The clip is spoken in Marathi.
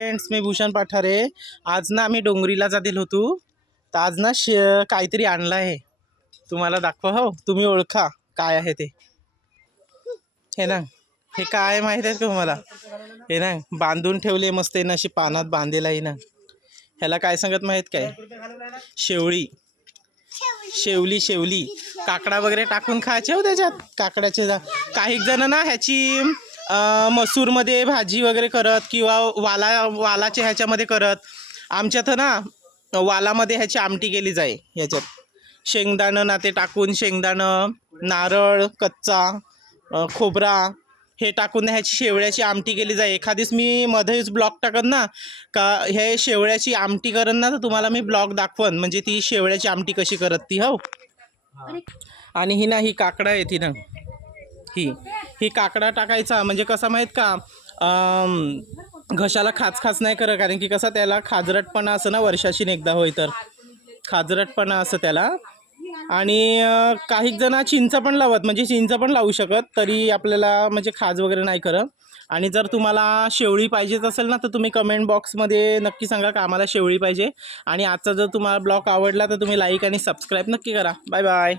फ्रेंड्स, मी भूषण पाठारे. आज ना आम्ही डोंगरीला जातील होतो. तर आज ना काहीतरी आणलं आहे. तुम्हाला दाखवा. हो, तुम्ही ओळखा काय आहे ते. हे ना, हे काय माहीत आहे का तुम्हाला? हे ना बांधून ठेवले मस्त ना, अशी पानात बांधलेला आहे ना. ह्याला काय सांगत माहीत काय? शेवळी. शेवली शेवली काकडा वगैरे टाकून खायचे हो त्याच्यात. काकड्याचे काही जण ना ह्याची मसूरमध्ये भाजी वगैरे करत, किंवा वालाच्या ह्याच्यामध्ये करत. आमच्यात ना वालामध्ये ह्याची आमटी केली जाई. ह्याच्यात शेंगदाणं नाते टाकून, शेंगदाणं, नारळ कच्चा, खोबरा हे टाकून ह्याची शेवळ्याची आमटी केली जाई. एखादीच मी मध्येच ब्लॉग टाकन ना का हे शेवळ्याची आमटी करन ना, तर तुम्हाला मी ब्लॉग दाखवन, म्हणजे ती शेवळ्याची आमटी कशी करत ती. हो. आणि ही ना, ही काकडा येते ना, ही काकडा टाकायचा म्हणजे कसा माहीत का, घशाला खाच नाही करत. कारण की कसा त्याला खाजरटपणा असं ना, वर्षाची एकदा होय तर खाजरटपणा असं त्याला. आणि काही जण चिंच पण लावत, म्हणजे चिंच पण लावू शकत, तरी आपल्याला म्हणजे खाज वगैरे नाही करत. आणि जर तुम्हाला शेवळी पाहिजेच असेल ना, तर तुम्ही कमेंट बॉक्समध्ये नक्की सांगा का आम्हाला शेवळी पाहिजे. आणि आजचा जर तुम्हाला ब्लॉग आवडला तर तुम्ही लाईक आणि सबस्क्राईब नक्की करा. Bye bye.